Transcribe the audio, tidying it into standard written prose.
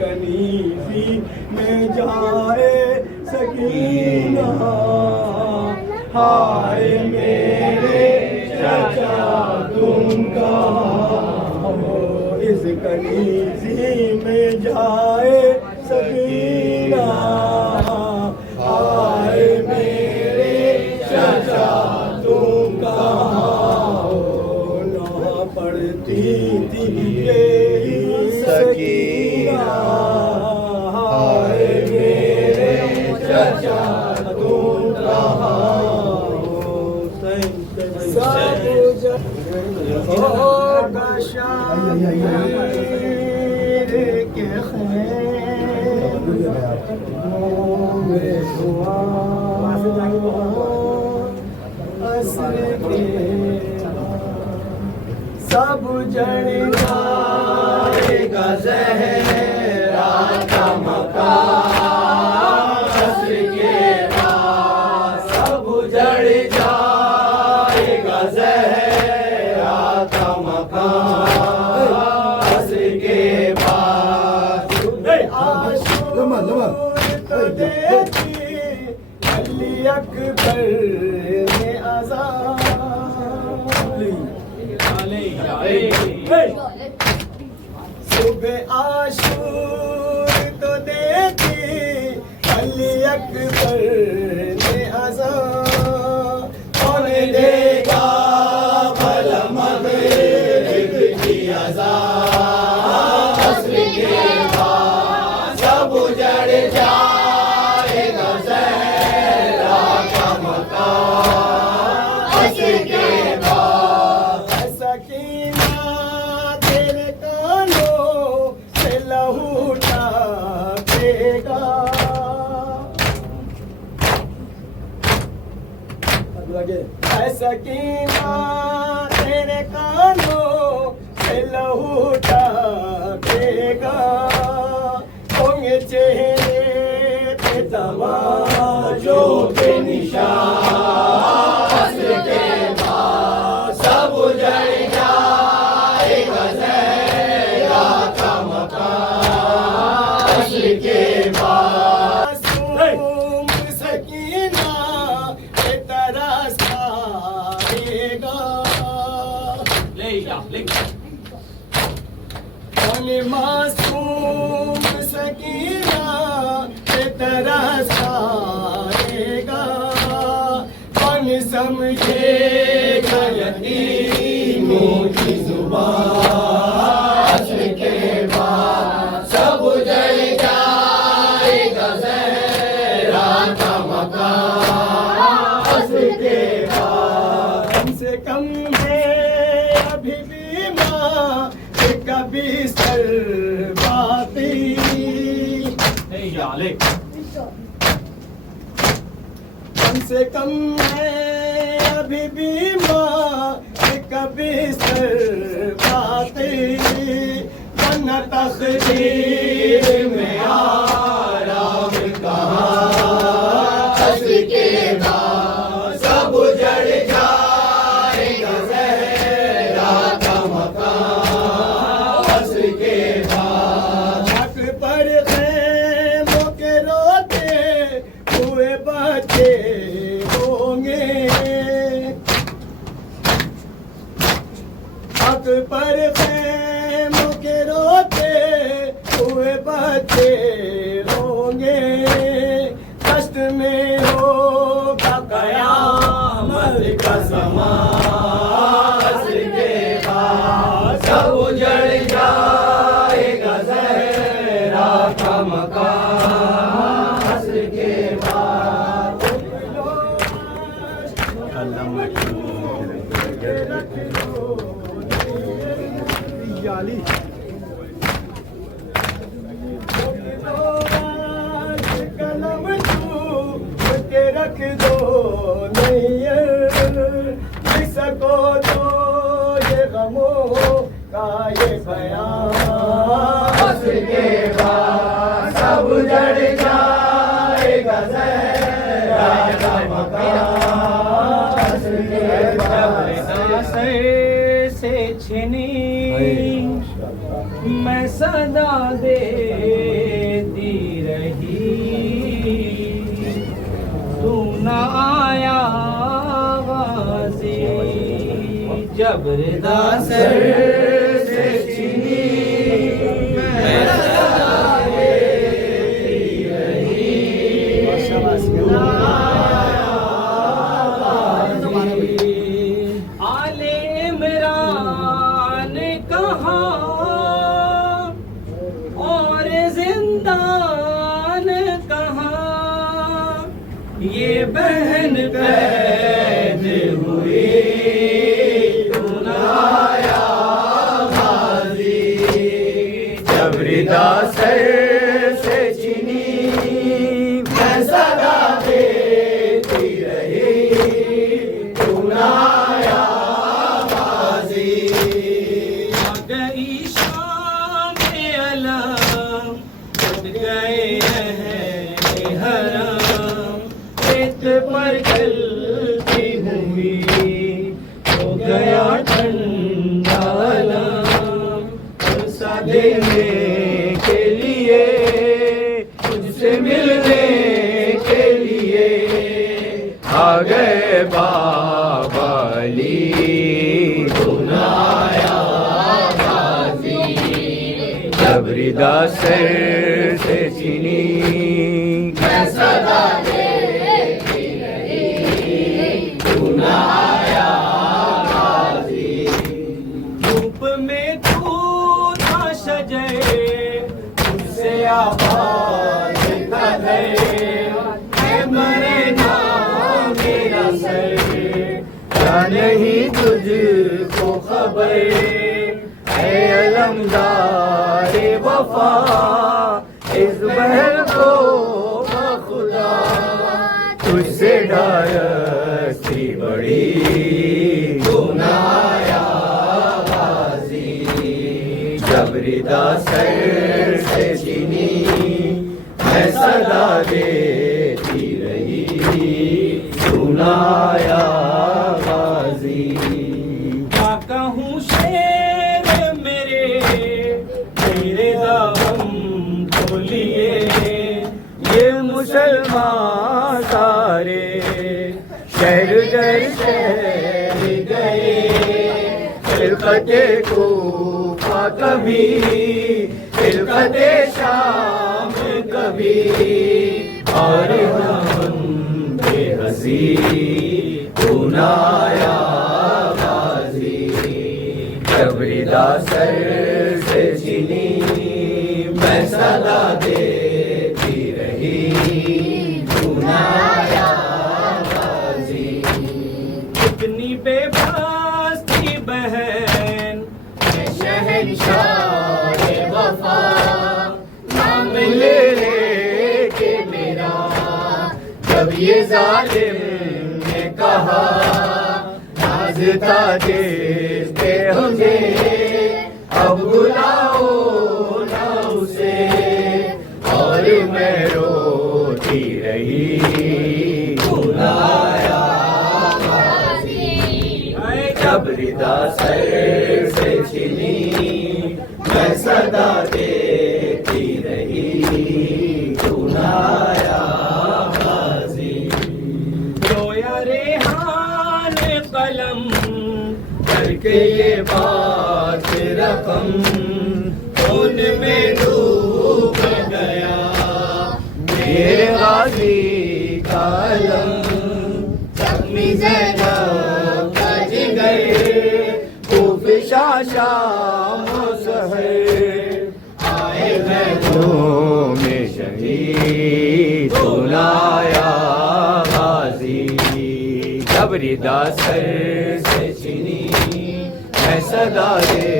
कनीज़ी में जाए सकीना। हाय मेरे चचा तुम कहाँ हो, इस कनीज़ी में जाए सकीना। हाय मेरे चचा तुम कहाँ हो, ना पड़ती थी यही सकीना। हाय मेरे चचा तुम कहाँ हो, सब होगा शामिर के खैर में हुआ असर के सब जड़ जाएगा ज़हरा का मकान असर के बाद सब जड़ जाएगा ज़हरा का मकान असर के बाद तो देखी अली अकबर ने आज़ाद सुबह आशूर तो देखी अली अकबर ने आज़ाद। कौन देगा भला मग़रिब की आज़ाद असर के बाद सब उजड़ जाएगा ज़हरा का मकान असर के बाद। सकीना तेरे कानों से लहू टाकेगा। सकीना तेरे कानों से लहू टाकेगा। होंगे चेहरे पे तमाशों के निशान असर के बाद सब उजड़ जाएगा ज़हरा का मकान असर के बाद। मासूम सकीना के तरस आएगा। मासूम सकीना के तरस आएगा। कौन समझेगा यतीमों की जुबान असर के बाद सब उजड़ जाएगा ज़हरा का मकान असर के बाद। कम से कम है अभी भी माँ कभी सर बाती कम से कम है अभी भी माँ कभी सर बाती वरना तक़दीर में आराम कहाँ असर के बाद सब उजड़ जाएगा ज़हरा का मकान असर के बाद। हक पर ख़ैमों के रोते हुए बच्चे होंगे। हक पर ख़ैमों के रोते हुए बच्चे होंगे। कष्ट में होगा क़यामत का ज़मान असर के बाद सब उजड़ जाएगा ज़हरा का मकान असर के बाद। कलम के रख दो नहीं सको तो ये गमों का ये बयान असर के बाद सब उजड़ जाएगा ज़हरा का मकान असर के बाद। से छिनी मैं सदा दे जबरदस्त सर से चीनी मैं सदा देती रही। आले इमरान कहाँ और जिंदान कहाँ, ये बहन कैद हुई सुनाया गाजी। जबरदस्त सर से चीनी मैं सदा देती रही सुनाया गाजी। आ गई शाम अलम उठ गए हैं हरम, रेत पर चलती हुई हो गया ठंडा अलम। सा देने के लिए तुझसे मिलने के लिए आ गए बाबा अली सुनाया गाजी। जबरदस्त सर से चीनी मैं सदा देती रही सुनाया गाजी। धूप में तू था सजे उससे आवाज का है मरे ना मेरा सर, क्या नहीं तुझको खबर है अलमदार वफा। इस बहन को खुदा तुझसे डायस्ती बड़ी सुनाया गाजी। जबरदस्त सर से चीनी मैं सदा देती रही सुनाया गाजी। क्या कहूँ शेर मेरे मेरे दाम को लिए ये मुसलमान सारे शहर दर शहर गए। खिलकते कूफा कभी खिलकते शाम कभी और हम बेहसी सुनाया गाजी। जबरदस्त सर से चीनी मैं सदा देती रही सुनाया गाजी। कितनी बेबस थी बहन शहंशाह वफा, नाम ले के मेरा जब ये जालिम ने कहा। नाज़ता देते हमें अब बुलाओ ना उसे, और मैं रोती रही बुलाया गाजी। जबरदस्त सर से चीनी मैं सदा देती रही सुनाया गाजी। रोया रेहान कलम करके ये बात रकम खून में डूब गया मेरे गाजी का अलम। जख्मी ज़ैनब का जिगर खूब शाम सहर आए घरों में शहीद सुनाया गाजी। जबरदस्त सर से चीनी मैं सदा दे